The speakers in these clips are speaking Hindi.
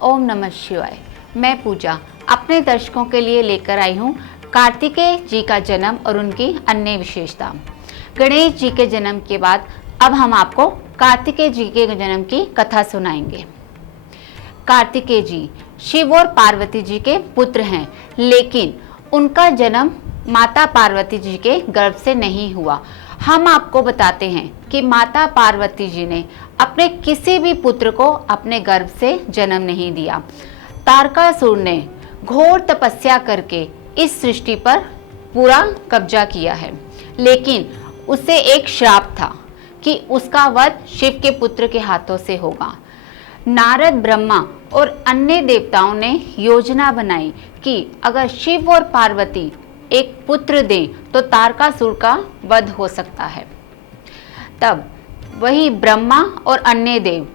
ओम नमः शिवाय। मैं पूजा अपने दर्शकों के लिए लेकर आई हूँ कार्तिकेय जी का जन्म और उनकी अन्य विशेषता। गणेश जी के जन्म के बाद अब हम आपको कार्तिकेय जी के जन्म की कथा सुनाएंगे। कार्तिकेय जी शिव और पार्वती जी के पुत्र हैं, लेकिन उनका जन्म माता पार्वती जी के गर्भ से नहीं हुआ। हम आपको बताते हैं कि माता पार्वती जी ने अपने किसी भी पुत्र को अपने गर्भ से जन्म नहीं दिया। तारकासुर ने घोर तपस्या करके इस सृष्टि पर पूरा कब्जा किया है, लेकिन उसे एक श्राप था कि उसका वध शिव के पुत्र के हाथों से होगा। नारद, ब्रह्मा और अन्य देवताओं ने योजना बनाई कि अगर शिव और पार्वती एक पुत्र दें तो तारकासुर का वध हो सकता है। तब वही ब्रह्मा और अन्य देव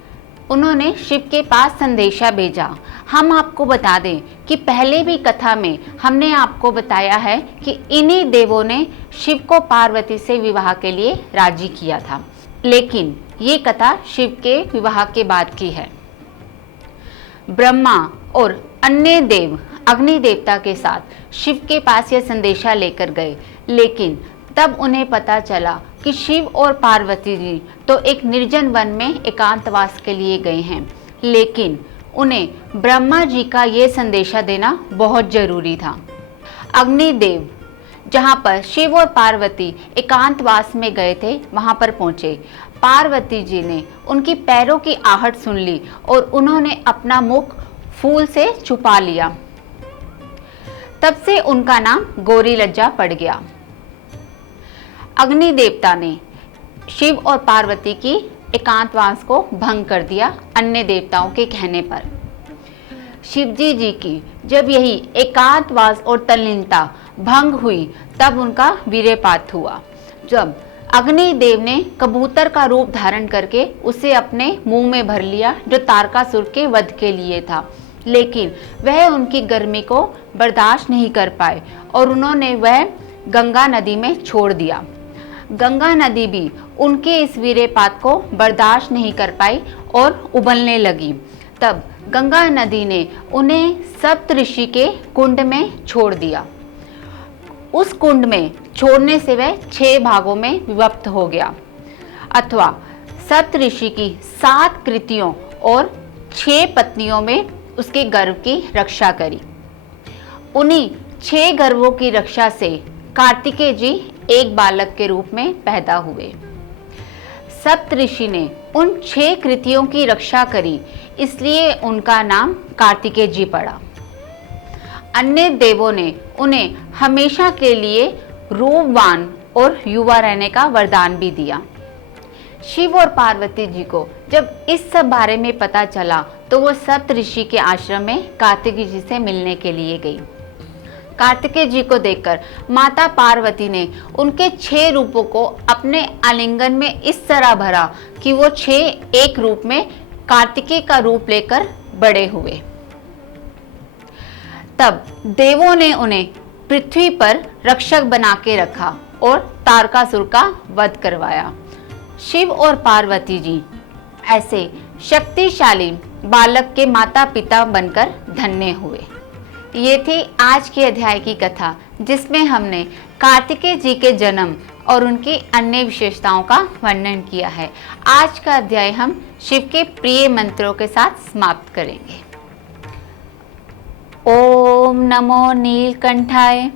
उन्होंने शिव के पास संदेशा भेजा। हम आपको बता दें कि पहले भी कथा में हमने आपको बताया है कि इन्हीं देवों ने शिव को पार्वती से विवाह के लिए राजी किया था, लेकिन ये कथा शिव के विवाह के बाद की है। ब्रह्मा और अन्य देव अग्नि देवता के साथ शिव के पास यह संदेशा लेकर गए, लेकिन तब उन्हें पता चला कि शिव और पार्वती जी तो एक निर्जन वन में एकांतवास के लिए गए हैं, लेकिन उन्हें ब्रह्मा जी का ये संदेशा देना बहुत जरूरी था। अग्निदेव जहाँ पर शिव और पार्वती एकांतवास में गए थे वहाँ पर पहुँचे। पार्वती जी ने उनकी पैरों की आहट सुन ली और उन्होंने अपना मुख फूल से छुपा लिया। तब से उनका नाम गौरी लज्जा पड़ गया। अग्नि देवता ने शिव और पार्वती की एकांतवास को भंग कर दिया अन्य देवताओं के कहने पर। शिवजी जी की जब यही एकांतवास और तल्लीनता भंग हुई तब उनका वीर्यपात हुआ। जब अग्नि देव ने कबूतर का रूप धारण करके उसे अपने मुंह में भर लिया, जो तारकासुर के वध के लिए था, लेकिन वह उनकी गर्मी को बर्दाश्त नहीं कर पाए और उन्होंने वह गंगा नदी में छोड़ दिया। गंगा नदी भी उनके इस वीर्यपात को बर्दाश्त नहीं कर पाई और उबलने लगी। तब गंगा नदी ने उन्हें सप्तऋषि के कुंड में छोड़ दिया। उस कुंड में छोड़ने से वह 6 भागों में विभक्त हो गया, अथवा सप्तऋषि की 7 कृतियों और 6 पत्नियों में उसके गर्भ की रक्षा करी। उन्हीं 6 गर्भों की रक्षा से कार्तिकेय जी एक बालक के रूप में पैदा हुए। सप्तऋषि ने उन 6 कृतियों की रक्षा करी, इसलिए उनका नाम कार्तिकेय जी पड़ा। अन्य देवों ने उन्हें हमेशा के लिए रूपवान और युवा रहने का वरदान भी दिया। शिव और पार्वती जी को जब इस सब बारे में पता चला तो वो सप्तऋषि के आश्रम में कार्तिकेय जी से मिलने के लिए गई। कार्तिकेय जी को देखकर माता पार्वती ने उनके 6 रूपों को अपने आलिंगन में इस तरह भरा कि वो 6 एक रूप में कार्तिकेय का रूप लेकर बड़े हुए। तब देवों ने उन्हें पृथ्वी पर रक्षक बना के रखा और तारकासुर का वध करवाया। शिव और पार्वती जी ऐसे शक्तिशाली बालक के माता पिता बनकर धन्य हुए। ये थी आज के अध्याय की कथा, जिसमें हमने कार्तिकेय जी के जन्म और उनकी अन्य विशेषताओं का वर्णन किया है। आज का अध्याय हम शिव के प्रिय मंत्रों के साथ समाप्त करेंगे। ओम नमो नीलकंठाय,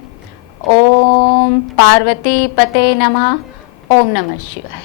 ओम पार्वती पते नमः, ओम नमः शिवाय।